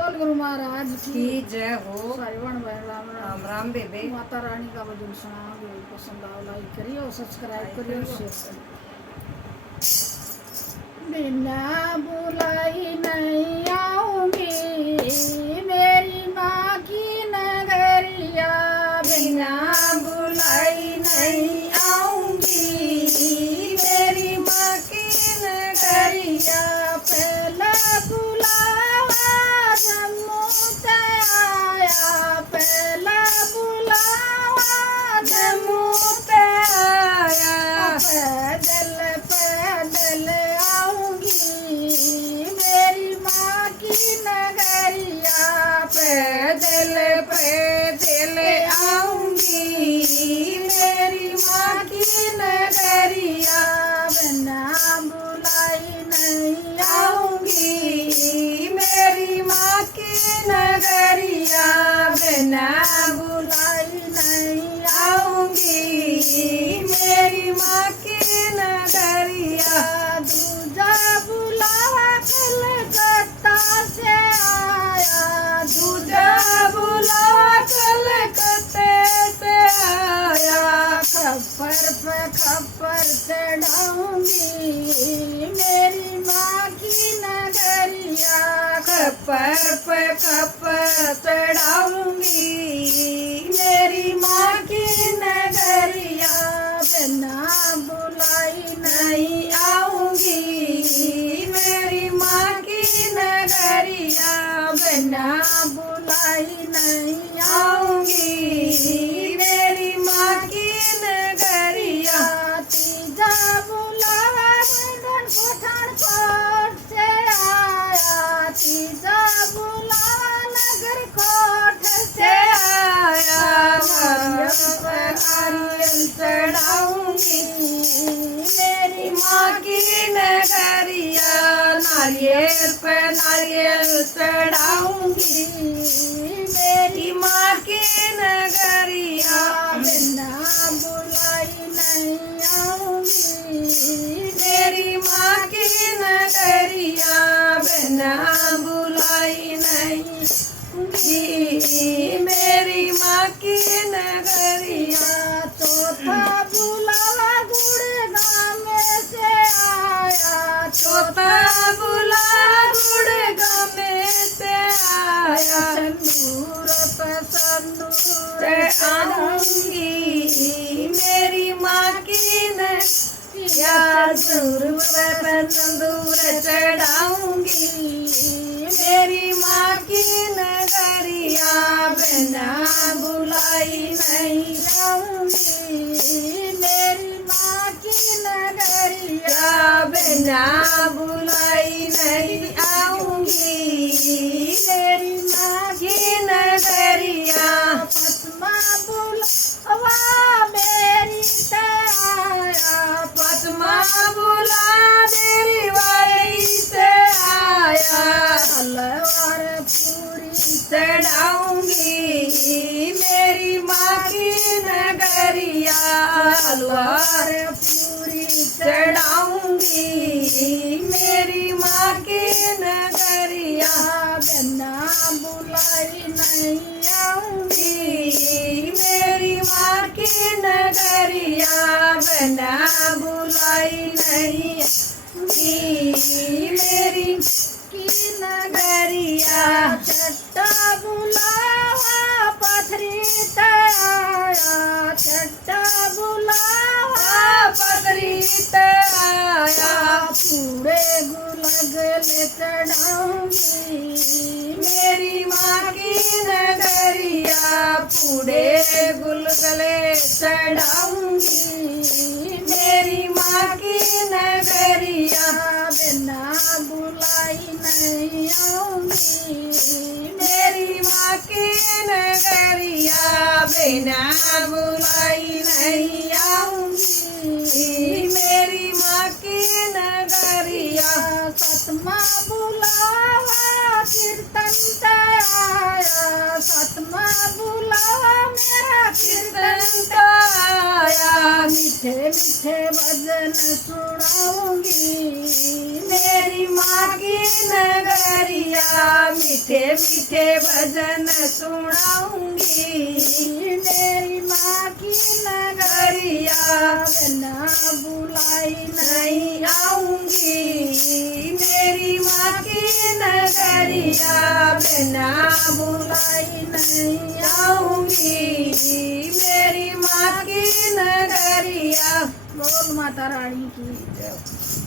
बोल गुरु महाराज की जय हो। सारिवण बहन राम राम राम राम बेबे। माता रानी का भजन सुनाओ, जो पसंद आओ लाइक करियो, सब्सक्राइब करियो, शेयर करियो। बिना बुलाई नहीं आऊंगी मेरी माँ की नगरिया, बिना बुलाई नहीं आऊंगी मेरी माँ की नगरिया। पहला बुलावा जम्मू से आया, पहला बुलावा जम्मू से आया। पैदल पैदल आऊंगी मेरी माँ की नगरिया, पैदल पैदल आऊंगी मेरी माँ की नगरिया। बिना बुलाई नहीं आऊंगी मेरी माँ की नगरिया, बिना बुलाई नहीं आऊंगी मेरी माँ की नगरिया। दूजा बुलावा कलकत्ता से आया, दूजा बुलावा कलकत्ते से आया। खप्पर पे खप्पर चढ़ाऊंगी मेरी माँ की नगरिया, खप्पर पे खप्पर चढ़ाऊंगी मेरी माँ की नगरिया। बिना बुलाई नहीं आऊंगी मेरी माँ की नगरिया, बिना बुलाई नहीं आऊंगी मेरी माँ की नगरिया। तीजा बुलावा पठानकोट से आया, तीजा बुलावा नगर कोट से आया। नारियल चढ़ाऊंगी मेरी माँ की नगरिया, नारियल पे नारियल चढ़ाऊंगी मेरी माँ की नगरिया। बिना बुलाई नहीं आऊंगी मेरी माँ की नगरिया, बिना बुलाई नहीं आऊंगी मेरी माँ की नगरिया। चौथा बुलावा गुड़गांव में से आया, चौथा बुलावा गुड़गांव में से आया। संदूर पे संदूर आऊंगी मेरी माँ की नगरिया, संदूर पे संदूर चढ़ाऊंगी मेरी माँ की नगरिया। बिना बुलाई नहीं आऊंगी मेरी माँ की नगरिया, बिना बुलाई नहीं आऊंगी मेरी माँ की नगरिया। पद्मा बुलावा मेरी से आया, पद्मा बुला देरी वाली से आया। हलवार पूरी चढ़ाऊंगी मेरी माँ की नगरिया, हलवार पूरी चढ़ाऊंगी मेरी माँ की नगरिया। बिना बुलाई नहीं आऊंगी मेरी माँ की नगरिया, बिना बुलाई नहीं आऊंगी मेरी की नगरिया। छठा बुलावा पथरी आया, छठा बुलावा पथरी आया। पूरे गुलगले चढ़ाऊंगी मेरी माँ की नगरिया, पूरे गुलगले चढ़ाऊंगी मेरी माँ की नगरिया। बिना बुलाई नहीं आऊंगी मेरी माँ की नगरिया, बिना बुलाई नहीं आऊंगी मेरी माँ की नगरिया। सतमा बुलावा कीर्तन से आया, सतमा बुलावा मेरा कीर्तन से आया। मीठे मीठे भजन सुनाऊंगी मेरी माँ की नगरिया, मीठे मीठे भजन सुनाऊंगी। मेरी माँ की नगरिया बिना बुलाई नहीं आऊंगी। मेरी माँ की नगरिया बिना बुलाई नहीं आऊंगी। मेरी माँ की नगरिया। बोल माता रानी की जय।